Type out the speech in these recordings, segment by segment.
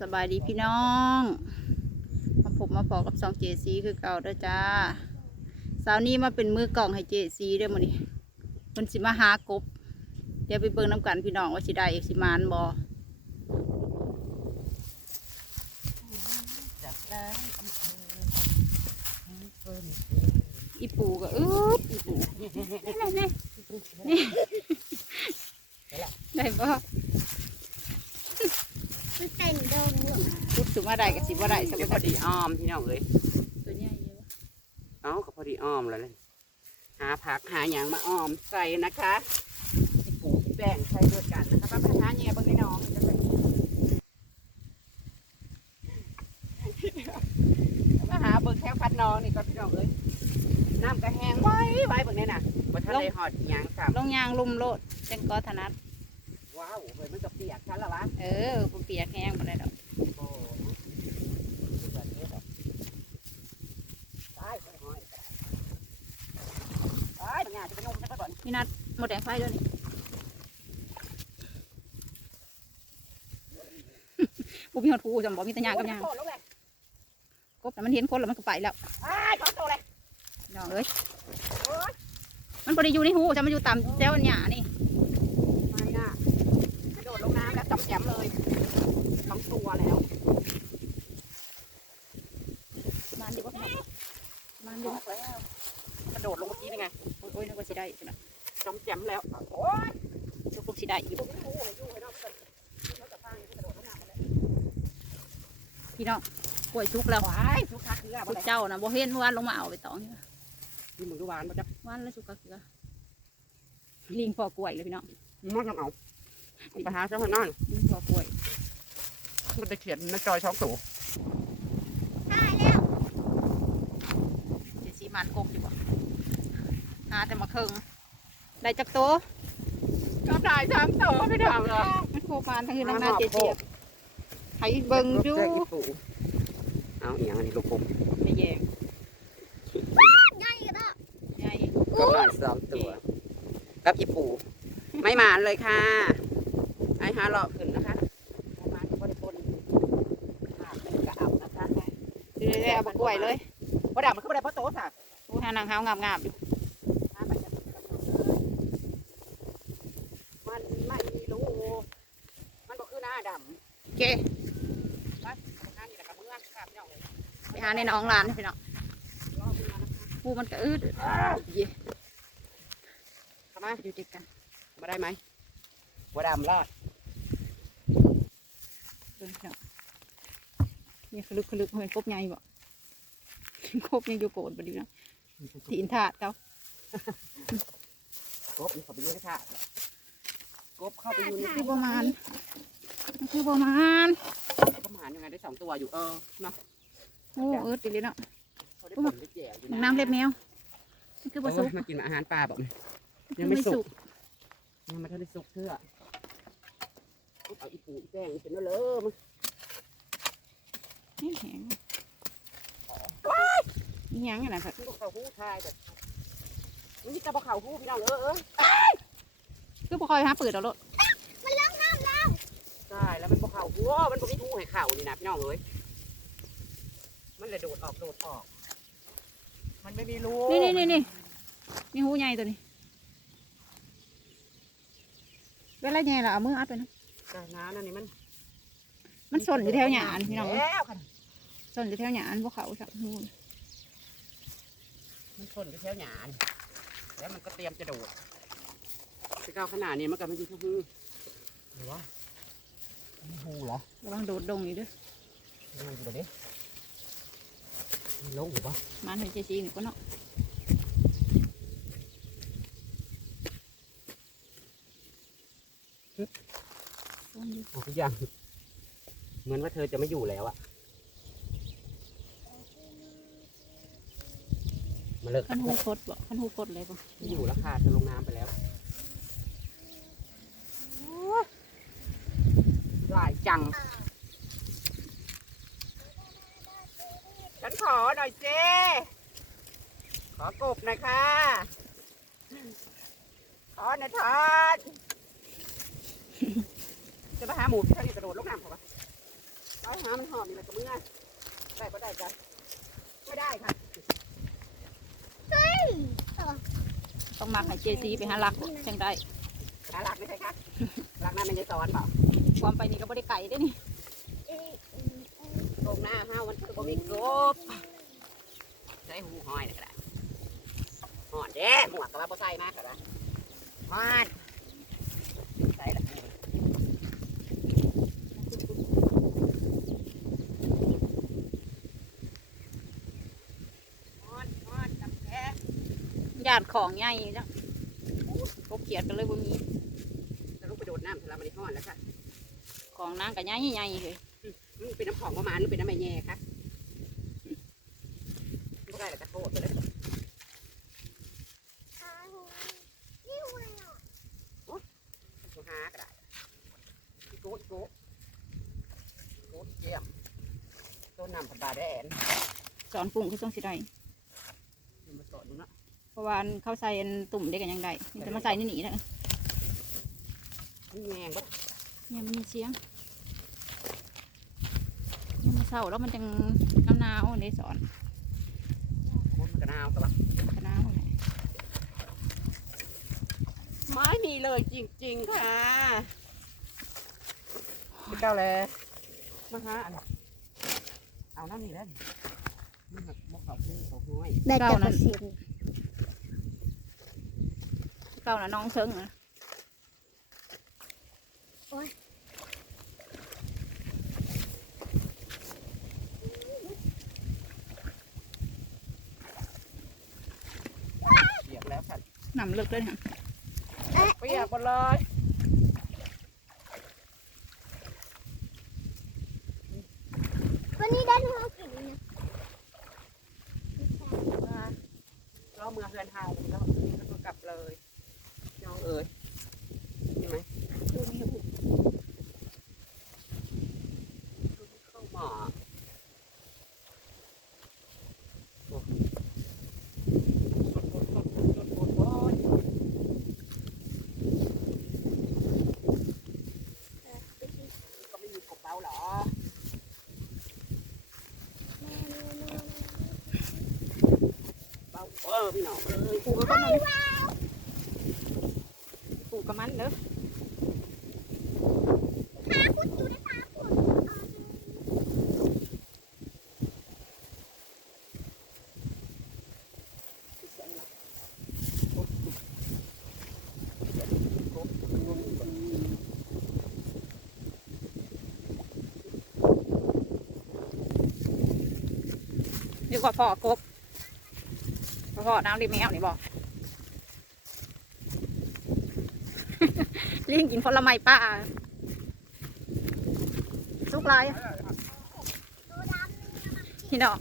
สบายดีพี่น้อง มาพบมาพอกับสองเจซีคือเก่าเด้อจ้าสาวนี้มาเป็นมือกล่องให้เจซีเด้อมื้อนี้มันสิมาหากบ เดี๋ยวไปเบิ่งน้ำกันพี่น้องว่าสิได้สิมานบ่จากได้อำเภอให้เฟิร์นอีปูก็อึดอีปูนี่นี่นี่ได้บ่ มันเต้นโดนอยู่ พุด สุมาได้ก็สิบ่ได้สักเดี๋ยวพพัอกดีอ้อมพี่น้องเอ้ยตัวใหญ่เยอะเอ้าก็พอดีอ้อมแล้วเลยหาผักหาอย่างมาอ้อมใส่นะคะที่ปลูกที่แป้งใส่ด้วยกันนะคะป้าพาแง่เบ้างพี่น้องจะเป็นมาหาเบิ่งแค่พัดน้องนี่ก็พี่น้องเอ้ยน้ำก็แห้งไว้ไว้เบิ่งนี่น่ะว่าทะเลหอดหยางสามลงยางลุ่มโลดจังก็ถนัดว้าวเฮ้ยมันก็เปียกฉันละวะเออผมเปียกแห้งบ่ได้ดอกโอ้สุดยอดเลยครับตายไปหอย ตายบางอย่างจะไปนุ่มจะไปก่อนพี่นัดหมดแดงไฟแล้วนี่กูมีหอดกูจำบอกมีแต่ยางกับยางโอ้โหลงเลยกบแต่มันเห็นคนแล้วมันก็ไปแล้วตายสองตัวเลยน้องเอ้ยโอ้ยมันบ่ได้อยู่ในหูจะมาอยู่ตามแจ้วอันหยานี่ไม่น่ะกระโดดลงน้ำแล้วจำแจมเลยสองตัวแล้วมันอยู่บ่พี่น้องมันอลยู่งบ่แล้วกระโดดลงเมื่อกี้นี่ไงโอ้ยโอ้ยนึกว่าสิได้สินะจำแจมแล้วโอ้ยลูกลูกสิได้อยู่ตัวนี้งูเลยอยู่ไอ้น้องกันแล้วกับฟางนี่กระโดดลงน้ำมาเลยพี่น้องกล้วยชุกแล้วว้ายสุขาเกลือพบ่วกได้เจ้านะบ่เห็นว่าลงมาเอาไปตองนี่กินหมึงดูหวานบ่จ๊ะวันแล้วสุกก็คือลิงพอกล้วยเลยพี่น้องมันต้องเอาไปหาเจ้าหัวนั่นลิงพอกล้วยมันจะเขียนมันจอยสองตัวตายแล้วเจสีมันกบอยู่บ่หาแต่มาเคิงได้จักโตก็ได้สามตัวไม่ได้หรอกมันโคมานทั้งคืนทั้งนั้นเจสีให้เบิ่งดูเอาอีกอย่างอันนี้ลูกผมไม่แยงง่ายก็ได้ใหญ่ก็มาสามตัวกับอีปูไม่หมานเลยค่ะไอ้ฮาเลาะขึ้นนะคะประมาณก็ได้ปนขาดเป็นกระเอานะคะเดี๋ยวๆเอาบักกล้วยเลยพอดามันขึ้นไปได้เพราะโต๊ะค่ะอู้หานางเฮางามๆอยู่ หาไปจะมันไม่รู้มันบอกคือหน้าด โอเคำว่าหน้านี่แหละกับเมื่อค่ะพี่น้องเลย ไปหาในหน้องร้านพี่น้องรอเมื่อนะคะปูมันก็อืดเย่เข้ามาอยู่ติดกันมาได้ไหมบัวดำรอดเบิ่งพี่น้องนี่ขลึกขลึกเหมือนกบใหญ่บ่กบยังอยู่โกรธบ่ดีนะตีนถาดเขากบเขาไปยืนค่ะกบเข้าไปยืนคือประมาณมันคือประมาณก็หายังไงได้สองตัวอยู่เออเนาะ โอ้เอิดติเลยเนาะเขาได้ผลได้แจ๋วอยู่น้ำเล็บแมวมันคือโอ้บ่สุกยมากินอาหารปลาแบบมันยัคืงอไม่ไม่สุสุกกยังไม่ทันได้สุกเพื่อเอาอีปูอีแป้งเป็นแล้วเลยมันนี่แข็งนี่ยังไงนะครับมันก็เขาหู้ทายแบบมันนี่กระเพาเขาหู้พี่น้องเออเออคือบ่คอยหาเปิดเอาโลดมันล้างน้ำแล้วใช่แล้วมันกระเขาหู้มันก็ไม่หู้ให้เข่านี่นะพี่น้องเอ้ย มันเลยโดดออกโดดออก มันไม่มีรูนี่นี่นี่นี่นี่หูใหญ่ตัวนี้ เวลาใหญ่เราเอามืออัดไปนะแต่น้ำนั่นนี่มันมันสนอยู่แถวหยานพี่น้องเอ้ยแล้วค่ะสนอยู่แถวหยานพวกเขาสักหูมันทนกับแถวหยานแล้วมันก็เตรียมจะโดดที่ก้าวขนาดนี้มันก็ไม่อยู่ที่หูหรือว่าไม่หูเหรอระวังโดดดงอยู่เด้วยดูดูดิ ลงอยู่ปะมันเห็นเจซีนี่ก็เนาะโอ้ทุกอย่างเหมือนว่าเธอจะไม่อยู่แล้วอะมาเลิกขันหูคดบ่ขันหูคดเลยบ่ไม่อยู่แล้วค่ะเธอลงน้ำไปแล้วหลายจัง ฉัน ขอหน่อยเจขอกบหน่อยค่ะ ขอหน่อยทานจะไปหาหมูที่เขาอยู่กระโดดลงน้ำเขาปะไปหามันหอมนี่แหละก็เมื่อได้ก็ได้จ้ะไม่ได้ค่ะเฮ้ยต้องมาให้เจซีไปหาหลักจังได้หาหลักไม่ใช่ค่ะหลักหน้าไม่ได้สอนเปล่าความไปนี่ก็บ่ได้ไก่ได้นี่ ตรงหน้าห้าวันคือบ่มีกบใส่หูหอยนี่ก็ได้หอนเด้หมวกก็ว่าบ่ใส่มากก็ได้หอนใส่ละหอนหอนจับแกญาติของใหญ่จังกบเขียดกันเลยบ่มีจะลุกไปโดดน้ำทะเลมันได้หอนแล้วค่ะ ของนางก็ใหญ่ใหญ่เลย มันเป็นน้ำของประมาณหรือเป็นน้ำแม่แย่คะไม่ได้หรอกจะโทษเลยอ่านี่หัวเนาะตัวหาก็ได้อีโก้อีโก้อีโก้เยี่ยมต้นน้ำปลาแดนสอนปรุงคือต้องสิได้มันมาสอนดูเนาะเพราะว่าอันเขาใส่อันตุ่มได้กันยังได้นี่จะมาใส่นี่หนีนะมันแยงบ่เนี่ยมันมีเสียง เนี่ยมันเศร้าแล้วมันจังน้ำหนาวๆได้สอนมันกระนาวแต่ว่ากระหนาวเลยไม่มีเลยจริง ๆ ค่ะพี่เก้าเลยมาหาอันเอาน้ำนี่แล้วนี่แบบมกเขาเพื่อนเขาห้วยได้จับกระสินเก่านะน้องเซิงนะเแล้วค่ะนำเลิกเลยนะเปียกหมดเลยวันนี้ได้ทั้งกินนะเราเมือเฮือนเฮาแล้วแล้วก็กลับเลย น้องเอ๋ยใช่ไหม ดูนี่หู เข้าหมอโอ้โอ้ก็ไม่มีกบเบ้าเหรอเบ้าเออพี่น้องเอ้ย ปลูกก็มันปลูกกับมันเด้อขาพุดอยู่ในขาพุดอ่าดีกว่าพ่อกบพ่อน้ำริมแมวนี่บอก เลี้ยงกินผลไม้ป่าสุกหลายตัวดำนี่พี่น้อง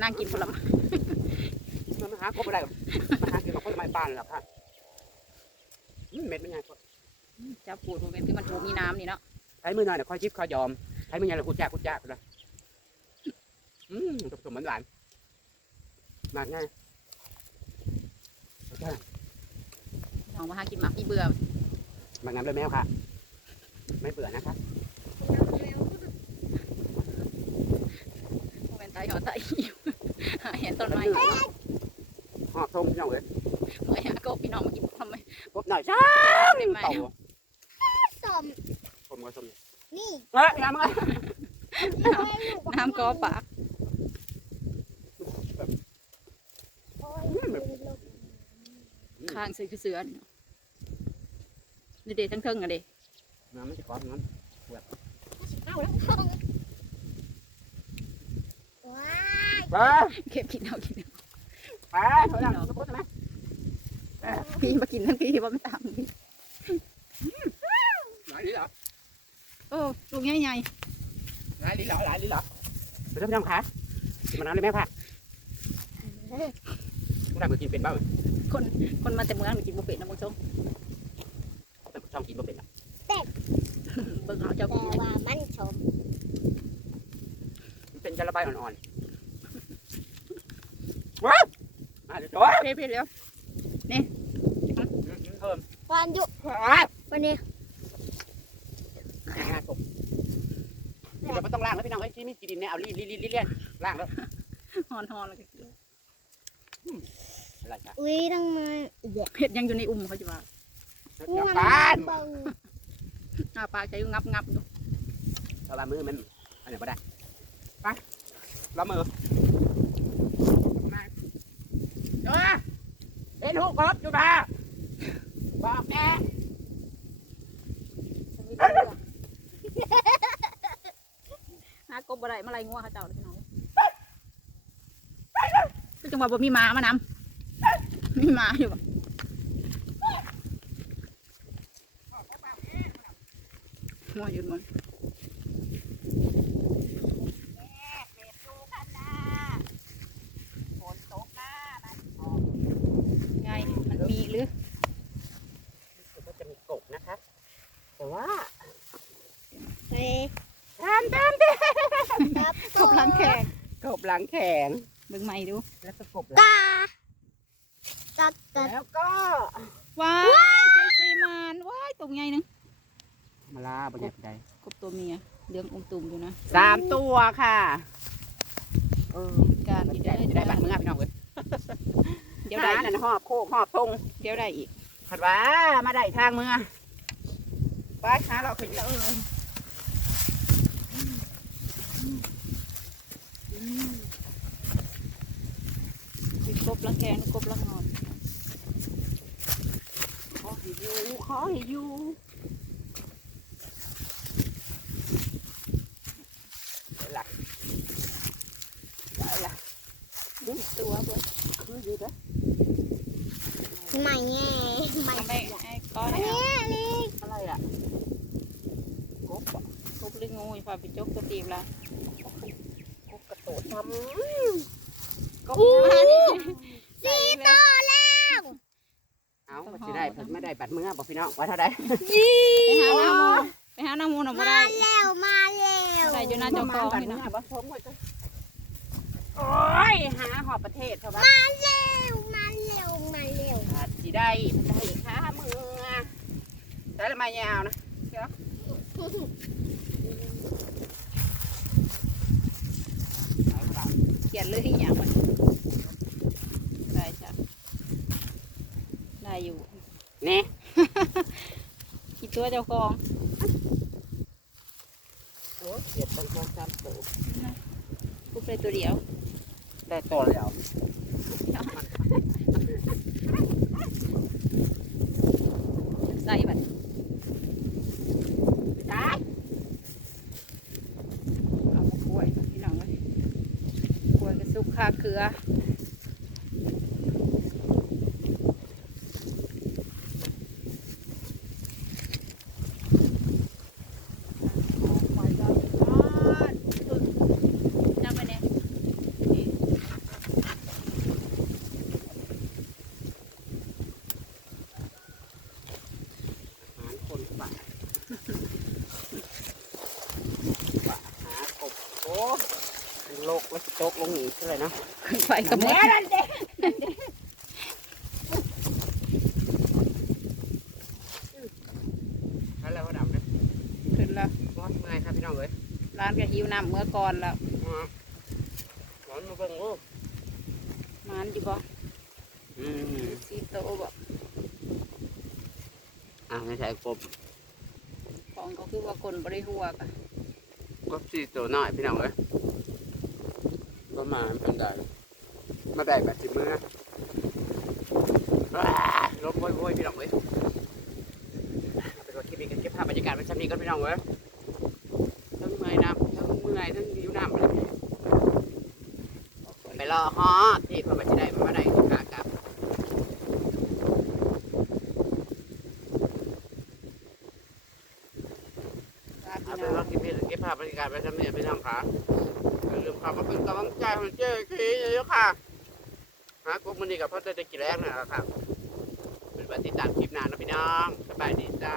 นางกินผลไม้มันมาหากบอะไรมาหากินกับคนไม้บ้านหรอกค่ะอืมเม็ดมันใหญ่กว่าจะปูดมันเป็นคือมันถูมีน้ำนี่เนาะใช้มือหน่อยเดี๋ยวค่อยชิปค่อยยอมใช้มือใหญ่แล้วคุดยากคุดยากเลยอืมผสมหวานๆมากง่ายโอเคลองมาหากินหมักอีเบื่อ มางามเลยแมวค่ะ ไม่เบื่อนะคะโมเมนไตหอไตหิวเห็นต้นไม้หอบส้มพี่น้องเลยเมื่อยกบพี่น้องมากินทำไมกบหน่อยจ้าได้ไหมสมสมก็สมนี่เฮ้ยน้ำมันน้ำกอปากข้างเสือคือเสือเนาะ นี่เด็ทั้งเทิงอะเด็น้ำมันจะก้อนน้เอาแล้วว้ายำไปเก็บกินเอากินเอาไปเถอะนะสมมติไหมพี่มากินทั้งพี่ว่าไม่ตามพี่หลายลิ้นเหรอโอ้ลูกใหญ่ใหญ่หลายลิ้นเหรอหลายลิ้นเหรอไปท่านผู้ชมคะกินมานานเลยแม่ค่ะผู้ชายมือกินเป็นบ้างคนมาแต่เมืองมากินบุฟเฟ่ต์นะมึงชม แต่ผู้ชมกินบ่เป็นอะ เบิ่งเอาเจ้า แต่ กิน ว่ามันชม มันเป็นจะระบายอ่อนๆว้าวมาเดี๋ยวจ้อยเพ่ๆแล้วเพิ่มวันยุว้าววันนี้งานผมเดี๋ยวมันต้องล่างแล้วพี่น้องไอ้ที่มีกีดินเนี่ยเอาลีดลีดลีดลีดลีดล่างแล้วฮอนฮอนแล้วก็กินอะไรจ้ะอุ้ยต้องมาเด็กเห็ดยังอยู่ในอุ่มเขาจะว่าเดี๋ยวบ้านเบาอ้าปากใจอยู่งับงับอยู่เราละมือมันอันไหนก็ได้ไป ละมือมาเจ้าเอ็นหูกบจุดาบอกแม่หากบบ่ได้มาไล่งัวเขาเจ้าเลยพี่น้องคือจังหวะบ่มีหมามานำมีหมาอยู่บ่งัวอยู่มันไงมันมีหรือ ก็จะมีกบนะคะ แต่ว่า ไป ตามตามตาม ครับ กบหลังแข กกบหลังแข็งเบิ่งใหม่ดู แล้วก็กบหลังกากัดกัดแล้วก็ว้ายเจซีมานว้ายตรงไงนึงมาลาบรรยากาศกบตัวเมียเลี้ยงอมตุ่มอยู่นะสามตัวค่ะเออการจะอีกได้ได้จะได้บัตรมึงอะพี่น้องเว้ยเดี๋ยวได้หานั่นหอบโคกหอบตรงเดี๋ยวได้อีกผัดว่ามาได้ทางมึงอะไปหาเราขึ้นแล้วมีกบหลังแขกกบหลังนอนขอ ให้อยู่ขอให้อยู่ได้ละได้ละตัวบ่คืออยู่เด้อใหม่แง่ใหม่ทำไมไอ้ก้อน อันเนี่ยนี้อันนี้อะไรอะกบอะกบหรืองูอย่าพาไปจกตัวตีบละกบกระโดดทกบมาดิสี่ตัวแล้วำเอาบ่สิได้เพิ่นไม่ได้บัตรมึงอะบอกพี่น้องว่าเท่าใดไปหานางมูไปหานางมูหน่อยบ่มาได้แล้วมาแล้วได้อยู่หน้าเจ้าของนี่นะบ่สมหมดจ้ะโอ้ยหาหอบประเทศเขาบ้ามาเร็วมาเร็วมาเร็วอาจสิได้ได้ค่ามือได้ละมายาวนะเอาล่ะเขียนเลยที่อย่างมันได้จ้ะได้อยู่ นี่ กี่ตัวเจ้าของโอ้เสียบเป็นสองสามตัวกบได้ตัวเดียวได้ตัวแล้วใส่บัดตายเอามากล้วยพี่น้องเลยกล้วยกระซุกข้าเกลือ จำไปเนี่ย หาคนป่าป่าหากบโอ้ โลกแล้วตกลงหนีเท่าไหร่นะขึ้นไปกับมดนั่นเด้นั่นแหละพ่อดำนะขึ้นแล้วร้อนเมื่อยครับพี่น้องเอ้ยร้านก็หิวน้ำเมื่อก่อนแล้วร้อนมาเบิ่งโอ้มันอยู่บ่อืมสีโตบ่อ่าไม่ใช่กบของก็คือว่าคนบริหัวกะกบสี่ตัวน้อยพี่น้องเอ้ย ประมาณพันได้มาได้แบบสิบมือว้าลมโวยโวยพี่น้องเอ้ยเอาเป็นว่าคลิปนี้ก็เก็บภาพบรรยากาศไว้ชั้นนี้ก่อนพี่น้องเอ้ยทั้งเมื่อยน้ำทั้งเมื่อยทั้งหิวน้ำเลยไปรอฮอที่เพื่อมาจะได้มาได้ขากลับร้านเอาพี่เป็นน้อว่างคลิปนี้เก็บภาพบรรยากาศไว้ชั้นนี้พี่น้องค่ะอย่าลืมเข้ามา เป็นกำลังใจของเจ๊คีเยอะค่ะฮะกบมันดีกับพ่อเจ้จะกี่แรกนะครับเป็นปฏิดตามคลิปนานนะพี่น้องสบายดีจ้า